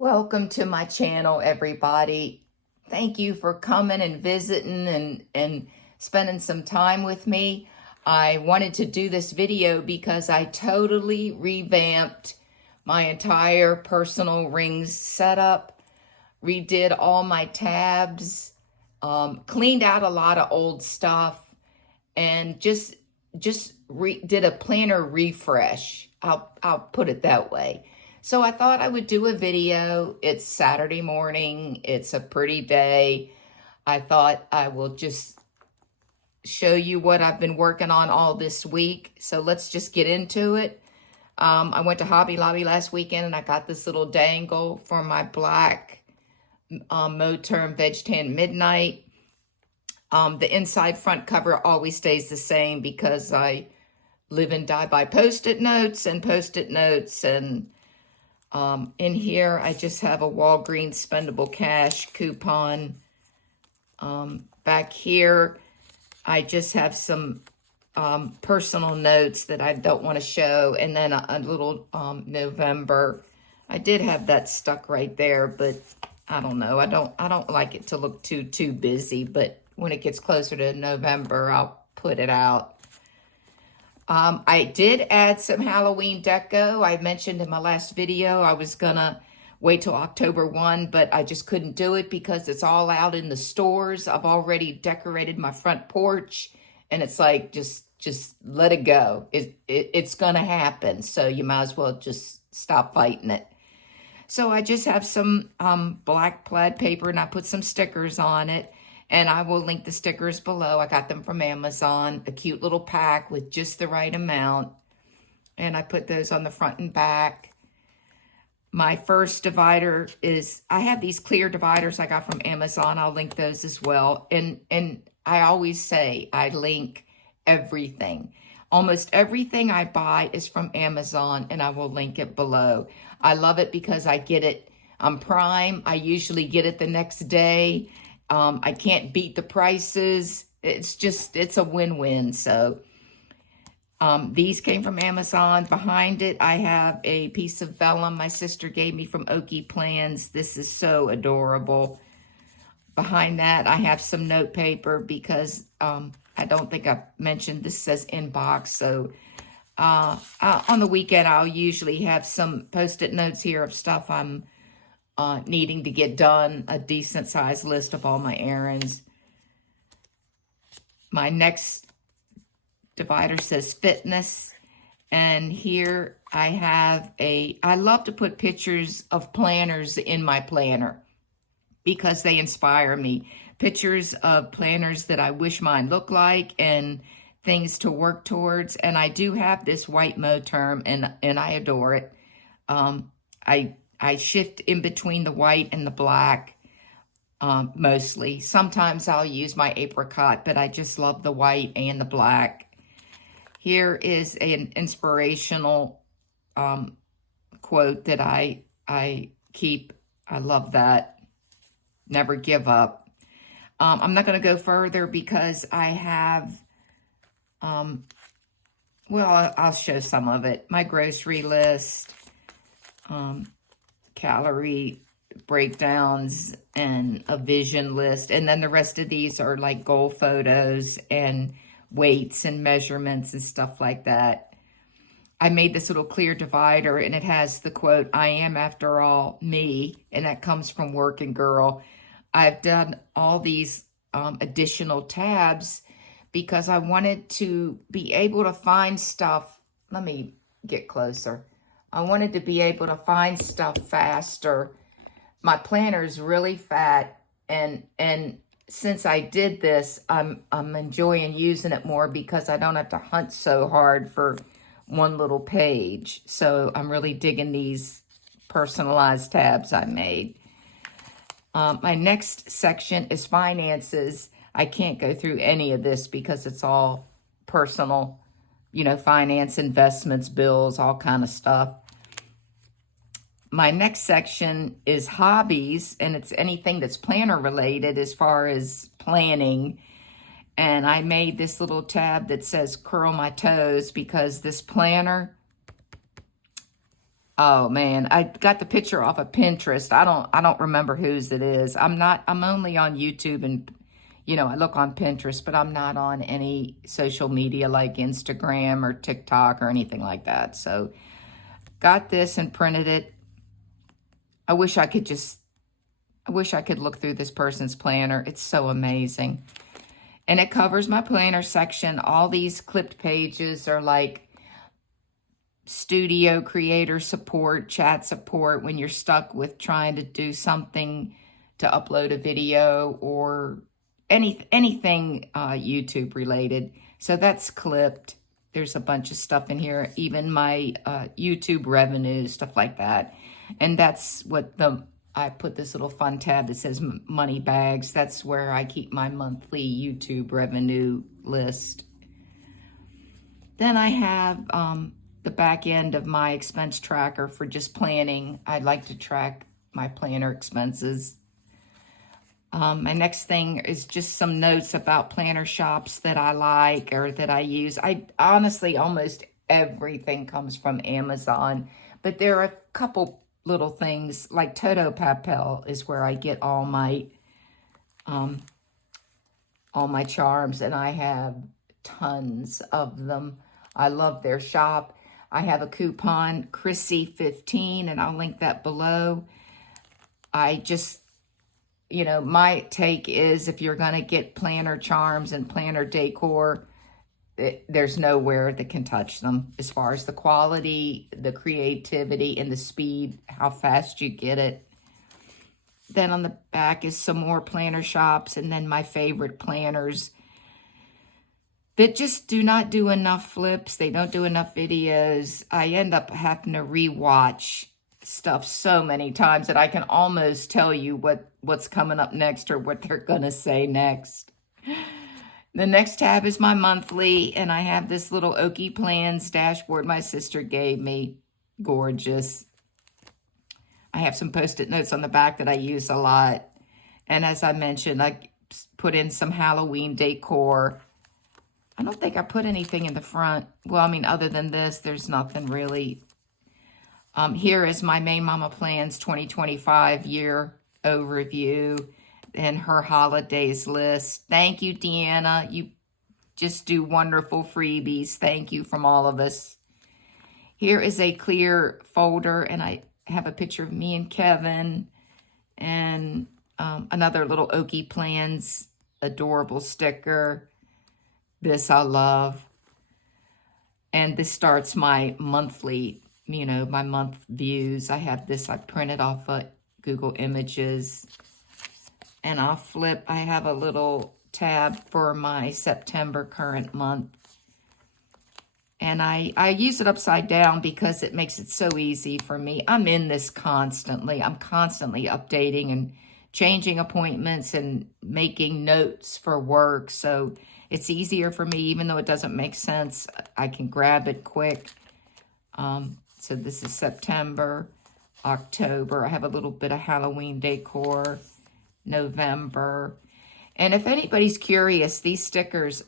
Welcome to my channel, everybody. Thank you for coming and visiting and spending some time with me. I wanted to do this video because I totally revamped my entire personal rings setup, redid all my tabs, cleaned out a lot of old stuff, and just did a planner refresh. I'll put it that way. So I thought I would do a video. It's Saturday morning. It's a pretty day. I thought I will just show you what I've been working on all this week. So let's just get into it. I went to Hobby Lobby last weekend and I got this little dangle for my black Moterm Veg Tan Midnight. The inside front cover always stays the same because I live and die by Post-it notes. And in here, I just have a Walgreens Spendable Cash coupon. Back here, I just have some personal notes that I don't want to show, and then a little November. I did have that stuck right there, but I don't know. I don't like it to look too busy, but when it gets closer to November, I'll put it out. I did add some Halloween deco. I mentioned in my last video I was gonna wait till October 1, but I just couldn't do it because it's all out in the stores. I've already decorated my front porch, and it's like, just let it go. It's gonna happen, so you might as well just stop fighting it. So I just have some black plaid paper, and I put some stickers on it. And I will link the stickers below. I got them from Amazon, a cute little pack with just the right amount. And I put those on the front and back. My first divider is, I have these clear dividers I got from Amazon. I'll link those as well. And I always say I link everything. Almost everything I buy is from Amazon, and I will link it below. I love it because I get it on Prime. I usually get it the next day. I can't beat the prices. It's a win-win. So these came from Amazon. Behind it, I have a piece of vellum my sister gave me from Okie Plans. This is so adorable. Behind that, I have some note paper because I don't think I've mentioned this says inbox. So on the weekend, I'll usually have some Post-it notes here of stuff I'm needing to get done, a decent sized list of all my errands. My next divider says fitness, and here I have I love to put pictures of planners in my planner because they inspire me. Pictures of planners that I wish mine looked like and things to work towards. And I do have this white Moterm, and I adore it. I shift in between the white and the black, mostly. Sometimes I'll use my apricot, but I just love the white and the black. Here is an inspirational quote that I keep. I love that. Never give up. I'm not going to go further because I have, well, I'll show some of it. My grocery list. Calorie breakdowns and a vision list. And then the rest of these are like goal photos and weights and measurements and stuff like that. I made this little clear divider, and it has the quote, "I am after all me," and that comes from Working Girl. I've done all these additional tabs because I wanted to be able to find stuff. Let me get closer. I wanted to be able to find stuff faster. My planner is really fat, and since I did this, I'm enjoying using it more because I don't have to hunt so hard for one little page. So I'm really digging these personalized tabs I made. My next section is finances. I can't go through any of this because it's all personal, you know, finance, investments, bills, all kind of stuff. My next section is hobbies, and it's anything that's planner related as far as planning. And I made this little tab that says curl my toes because this planner Oh man, I got the picture off of Pinterest. I don't remember whose it is. I'm only on YouTube and I look on Pinterest, but I'm not on any social media like Instagram or TikTok or anything like that. So got this and printed it. I wish I could look through this person's planner. It's so amazing. And it covers my planner section. All these clipped pages are like studio creator support, chat support when you're stuck with trying to do something to upload a video or anything YouTube related. So that's clipped. There's a bunch of stuff in here, even my YouTube revenue, stuff like that. And that's what I put this little fun tab that says money bags. That's where I keep my monthly YouTube revenue list. Then I have the back end of my expense tracker for just planning. I'd like to track my planner expenses. My next thing is just some notes about planner shops that I like or that I use. I honestly, almost everything comes from Amazon, but there are a couple little things like Todo Papel is where I get all my charms, and I have tons of them. I love their shop. I have a coupon, Chrissy15, and I'll link that below. I just, my take is if you're going to get planner charms and planner decor, there's nowhere that can touch them as far as the quality, the creativity, and the speed, how fast you get it. Then on the back is some more planner shops, and then my favorite planners that just do not do enough flips. They don't do enough videos. I end up having to rewatch stuff so many times that I can almost tell you what's coming up next or what they're going to say next. The next tab is my monthly, and I have this little Oki Plans dashboard my sister gave me. Gorgeous. I have some Post-it notes on the back that I use a lot. And as I mentioned, I put in some Halloween decor. I don't think I put anything in the front. Well, I mean, other than this, there's nothing really. Here is my May Mama Plans 2025 year overview and her holidays list. Thank you, Deanna. You just do wonderful freebies. Thank you from all of us. Here is a clear folder, and I have a picture of me and Kevin and another little Oki Plans adorable sticker. This I love. And this starts my monthly, my month views. I have this, I printed off of Google Images. And I'll flip, I have a little tab for my September current month. And I use it upside down because it makes it so easy for me. I'm in this constantly. I'm constantly updating and changing appointments and making notes for work. So it's easier for me, even though it doesn't make sense. I can grab it quick. So this is September, October. I have a little bit of Halloween decor, November. And if anybody's curious, these stickers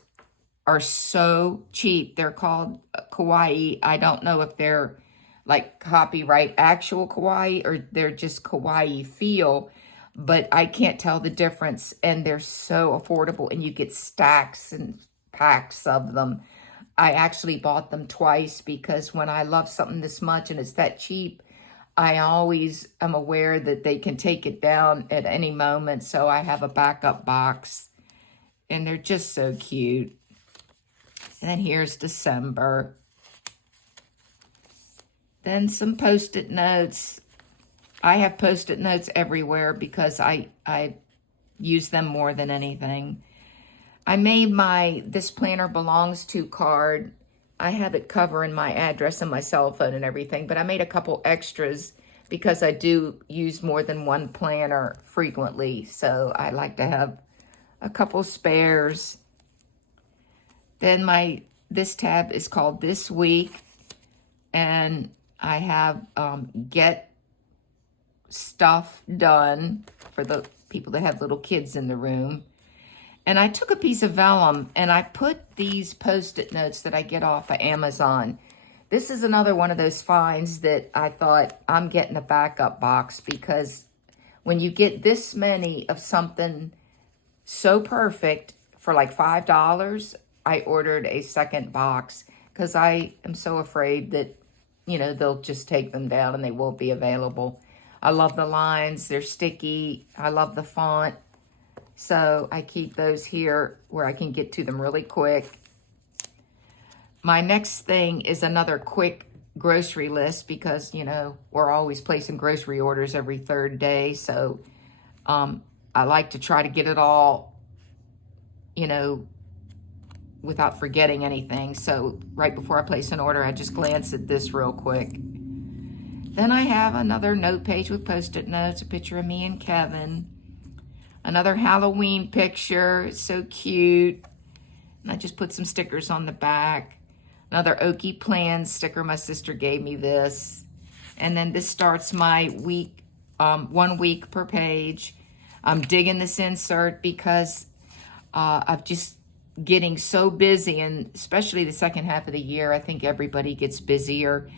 are so cheap. They're called Kawaii. I don't know if they're like copyright actual Kawaii or they're just Kawaii feel, but I can't tell the difference. And they're so affordable, and you get stacks and packs of them. I actually bought them twice because when I love something this much and it's that cheap, I always am aware that they can take it down at any moment. So I have a backup box, and they're just so cute. And then here's December. Then some Post-it notes. I have Post-it notes everywhere because I use them more than anything. I made my This Planner Belongs To card. I have it covering my address and my cell phone and everything, but I made a couple extras because I do use more than one planner frequently. So I like to have a couple spares. Then this tab is called This Week, and I have Get Stuff Done for the people that have little kids in the room. And I took a piece of vellum and I put these Post-it notes that I get off of Amazon. This is another one of those finds that I thought I'm getting a backup box, because when you get this many of something so perfect for like $5, I ordered a second box because I am so afraid that, you know, they'll just take them down and they won't be available. I love the lines. They're sticky. I love the font. So I keep those here where I can get to them really quick. My next thing is another quick grocery list, because, you know, we're always placing grocery orders every third day. So I like to try to get it all, you know, without forgetting anything. So right before I place an order, I just glance at this real quick. Then I have another note page with Post-it notes, a picture of me and Kevin. Another Halloween picture, it's so cute. And I just put some stickers on the back. Another Okie Plans sticker, my sister gave me this. And then this starts my week, 1 week per page. I'm digging this insert because I'm just getting so busy, and especially the second half of the year, I think everybody gets busier.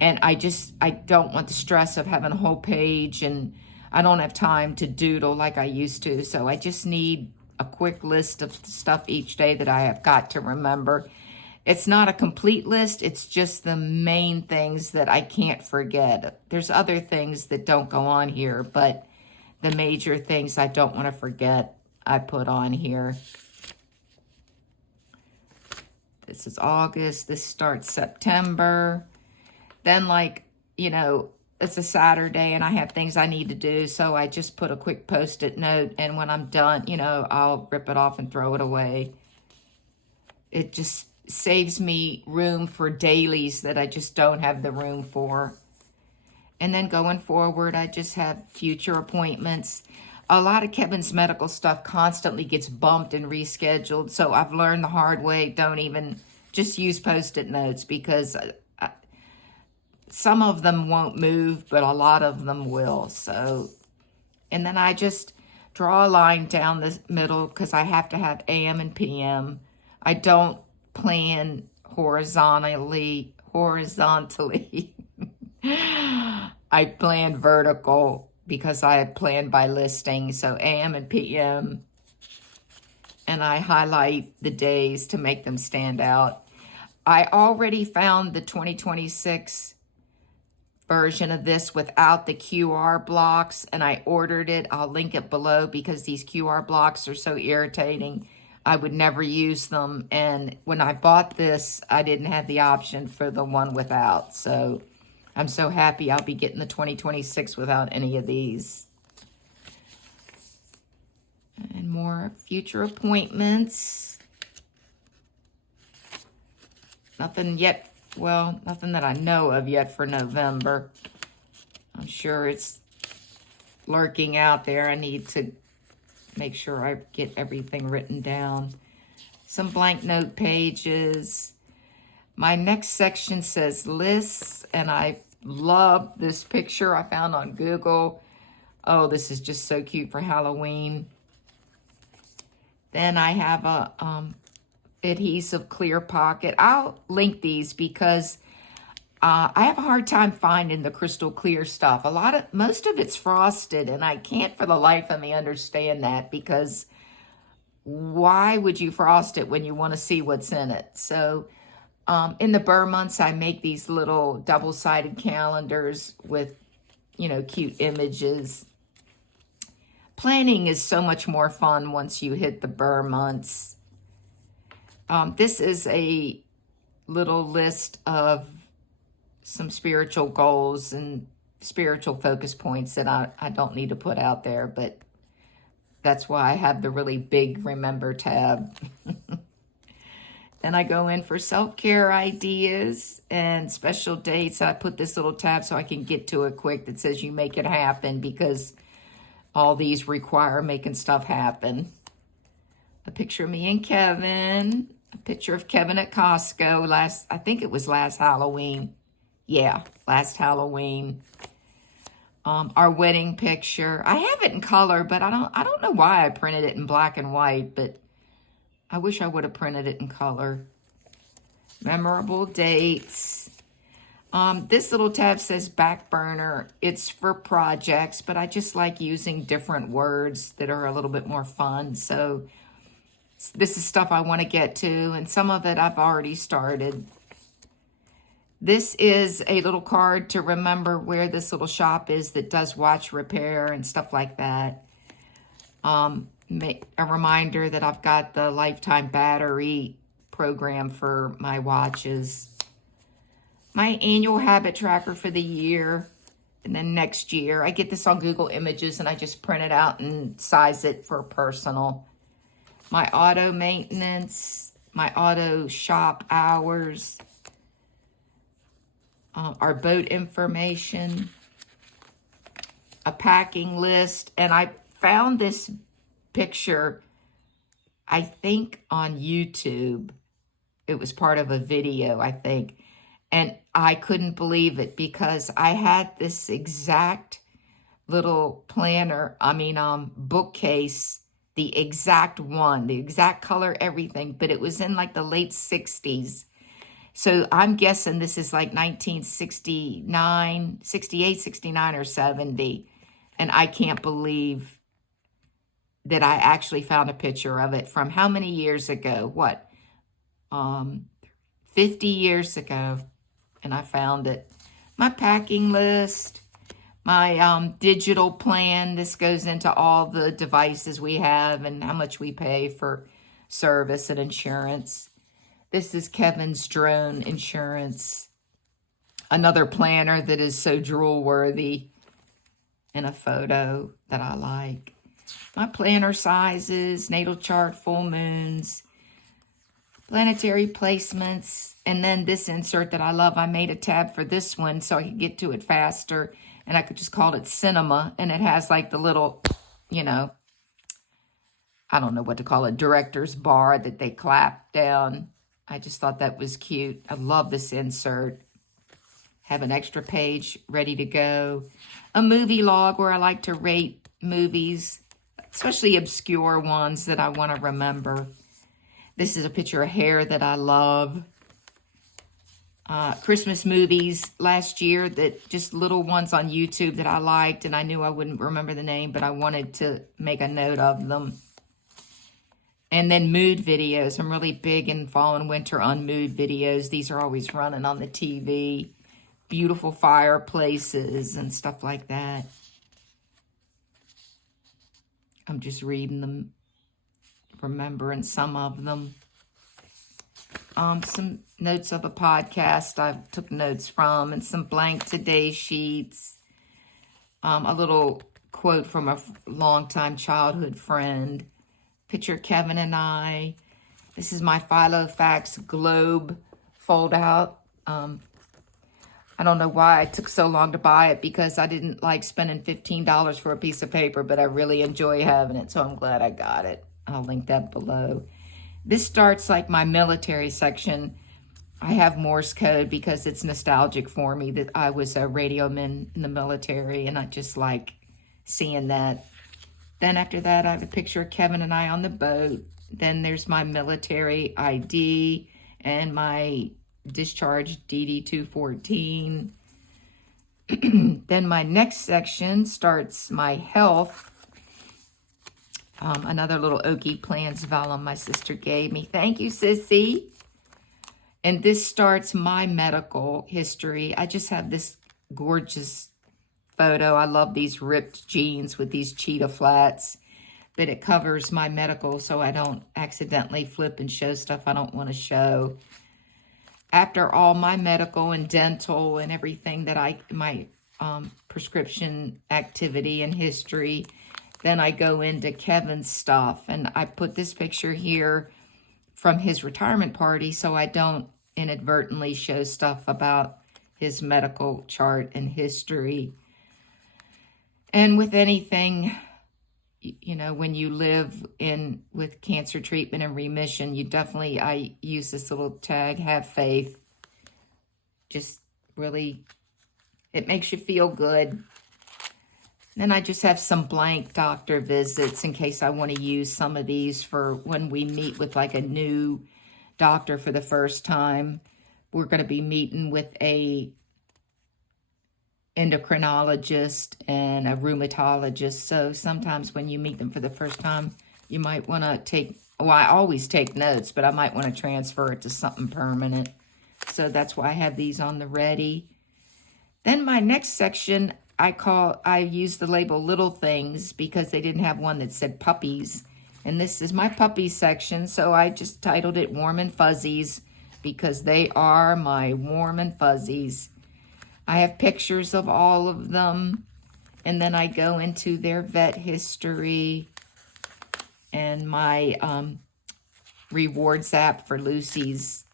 And I don't want the stress of having a whole page, and I don't have time to doodle like I used to. So I just need a quick list of stuff each day that I have got to remember. It's not a complete list. It's just the main things that I can't forget. There's other things that don't go on here, but the major things I don't want to forget, I put on here. This is August. This starts September. Then, like, you know, it's a Saturday and I have things I need to do. So I just put a quick Post-it note. And when I'm done, you know, I'll rip it off and throw it away. It just saves me room for dailies that I just don't have the room for. And then going forward, I just have future appointments. A lot of Kevin's medical stuff constantly gets bumped and rescheduled. So I've learned the hard way, don't even just use Post-it notes, because some of them won't move, but a lot of them will. So, and then I just draw a line down the middle because I have to have AM and PM. I don't plan horizontally. I plan vertical because I had planned by listing. So AM and PM, and I highlight the days to make them stand out. I already found the 2026 version of this without the QR blocks, and I ordered it. I'll link it below because these QR blocks are so irritating. I would never use them, and when I bought this, I didn't have the option for the one without. So I'm so happy I'll be getting the 2026 without any of these. And more future appointments. Nothing yet. Well, nothing that I know of yet for November. I'm sure it's lurking out there. I need to make sure I get everything written down. Some blank note pages. My next section says lists, and I love this picture I found on Google. Oh, this is just so cute for Halloween. Then I have a adhesive clear pocket. I'll link these because I have a hard time finding the crystal clear stuff. Most of it's frosted, and I can't for the life of me understand that, because why would you frost it when you want to see what's in it? So in the Burr months, I make these little double-sided calendars with, you know, cute images. Planning is so much more fun once you hit the Burr months. This is a little list of some spiritual goals and spiritual focus points that I don't need to put out there, but that's why I have the really big remember tab. Then I go in for self-care ideas and special dates. I put this little tab so I can get to it quick that says you make it happen, because all these require making stuff happen. A picture of me and Kevin. A picture of Kevin at Costco I think it was last Halloween. Yeah, last Halloween. Our wedding picture. I have it in color, but I don't know why I printed it in black and white, but I wish I would have printed it in color. Memorable dates. This little tab says back burner. It's for projects, but I just like using different words that are a little bit more fun. So this is stuff I want to get to, and some of it I've already started. This is a little card to remember where this little shop is that does watch repair and stuff like that. A reminder that I've got the lifetime battery program for my watches. My annual habit tracker for the year, and then next year. I get this on Google Images, and I just print it out and size it for personal. My auto maintenance, my auto shop hours, our boat information, a packing list, and I found this picture, I think, on YouTube. It was part of a video, I think, and I couldn't believe it because I had this exact little planner, bookcase, the exact one, the exact color, everything, but it was in like the late 60s. So I'm guessing this is like 1969, 68, 69, or 70. And I can't believe that I actually found a picture of it from how many years ago? 50 years ago. And I found it. My packing list, my digital plan. This goes into all the devices we have and how much we pay for service and insurance. This is Kevin's drone insurance. Another planner that is so drool worthy, and a photo that I like. My planner sizes, natal chart, full moons, planetary placements, and then this insert that I love. I made a tab for this one so I could get to it faster, and I could just call it Cinema, and it has like the little, I don't know what to call it, director's bar that they clap down. I just thought that was cute. I love this insert. Have an extra page ready to go. A movie log where I like to rate movies, especially obscure ones that I want to remember. This is a picture of hair that I love. Christmas movies last year, that just little ones on YouTube that I liked, and I knew I wouldn't remember the name, but I wanted to make a note of them. And then mood videos. I'm really big in fall and winter on mood videos. These are always running on the TV. Beautiful fireplaces and stuff like that. I'm just reading them, remembering some of them. Some notes of a podcast I took notes from, and some blank today sheets. A little quote from a longtime childhood friend. Picture Kevin and I. This is my Filofax globe fold out. I don't know why I took so long to buy it, because I didn't like spending $15 for a piece of paper, but I really enjoy having it, so I'm glad I got it. I'll link that below. This starts like my military section. I have Morse code because it's nostalgic for me that I was a radioman in the military, and I just like seeing that. Then after that, I have a picture of Kevin and I on the boat. Then there's my military ID and my discharge DD-214. Then my next section starts my health. Another little Okie Plans vellum my sister gave me. Thank you, sissy. And this starts my medical history. I just have this gorgeous photo. I love these ripped jeans with these cheetah flats, but it covers my medical so I don't accidentally flip and show stuff I don't want to show. After all my medical and dental and everything that my prescription activity and history, then I go into Kevin's stuff, and I put this picture here from his retirement party so I don't inadvertently show stuff about his medical chart and history. And with anything, when you live with cancer treatment and remission, I use this little tag, have faith. Just really, it makes you feel good. Then I just have some blank doctor visits in case I want to use some of these for when we meet with like a new doctor for the first time. We're going to be meeting with a endocrinologist and a rheumatologist. So sometimes when you meet them for the first time, you might want to take, well, I always take notes, but I might want to transfer it to something permanent. So that's why I have these on the ready. Then my next section, I use the label Little Things because they didn't have one that said puppies. And this is my puppy section, so I just titled it Warm and Fuzzies because they are my warm and fuzzies. I have pictures of all of them, and then I go into their vet history and my rewards app for Lucy's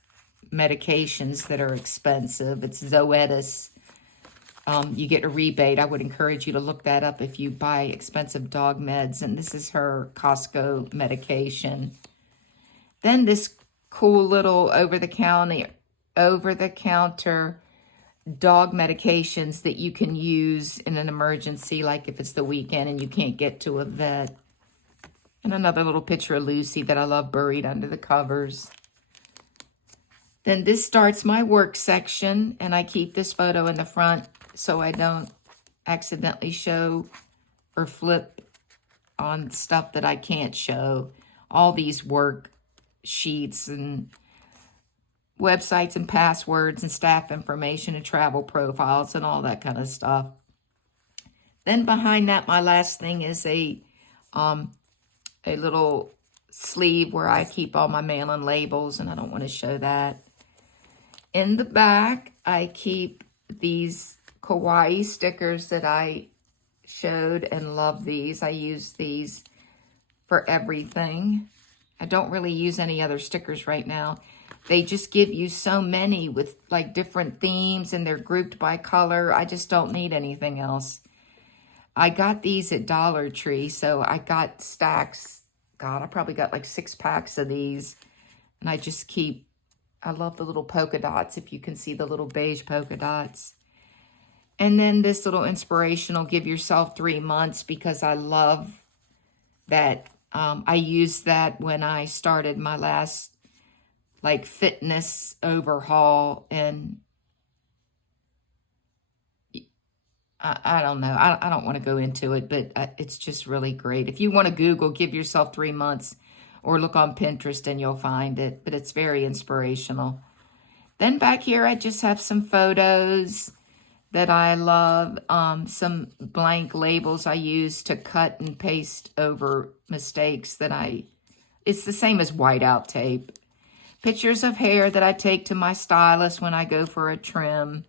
medications that are expensive. It's Zoetis. You get a rebate. I would encourage you to look that up if you buy expensive dog meds. And this is her Costco medication. Then this cool little over-the-counter dog medications that you can use in an emergency, like if it's the weekend and you can't get to a vet. And another little picture of Lucy that I love buried under the covers. Then this starts my work section, and I keep this photo in the front so I don't accidentally show or flip on stuff that I can't show. All these work sheets and websites and passwords and staff information and travel profiles and all that kind of stuff. Then behind that, my last thing is a little sleeve where I keep all my mailing labels, and I don't want to show that. In the back, I keep these Kawaii stickers that I showed and love these. I use these for everything. I don't really use any other stickers right now. They just give you so many with like different themes, and they're grouped by color. I just don't need anything else. I got these at Dollar Tree, so I got stacks. God, I probably got like 6 packs of these. And I just keep, I love the little polka dots, if you can see the little beige polka dots. And then this little inspirational, give yourself 3 months, because I love that. I used that when I started my last like fitness overhaul, and I don't know. I don't want to go into it, but it's just really great. If you want to Google, give yourself 3 months, or look on Pinterest and you'll find it, but it's very inspirational. Then back here, I just have some photos that I love, some blank labels I use to cut and paste over mistakes that it's the same as whiteout tape. Pictures of hair that I take to my stylist when I go for a trim.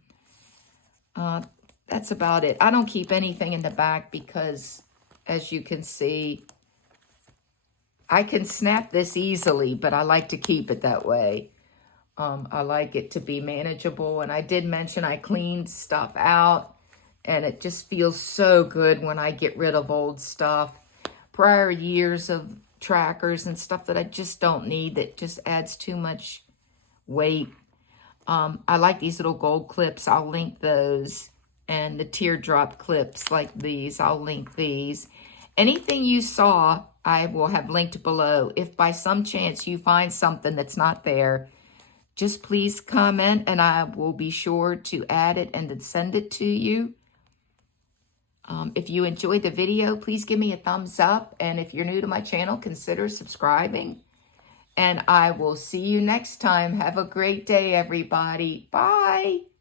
That's about it. I don't keep anything in the back because, as you can see, I can snap this easily, but I like to keep it that way. I like it to be manageable. And I did mention I cleaned stuff out, and it just feels so good when I get rid of old stuff. Prior years of trackers and stuff that I just don't need, that just adds too much weight. I like these little gold clips. I'll link those. And the teardrop clips like these, I'll link these. Anything you saw, I will have linked below. If by some chance you find something that's not there, just please comment, and I will be sure to add it and then send it to you. If you enjoyed the video, please give me a thumbs up. And if you're new to my channel, consider subscribing. And I will see you next time. Have a great day, everybody. Bye.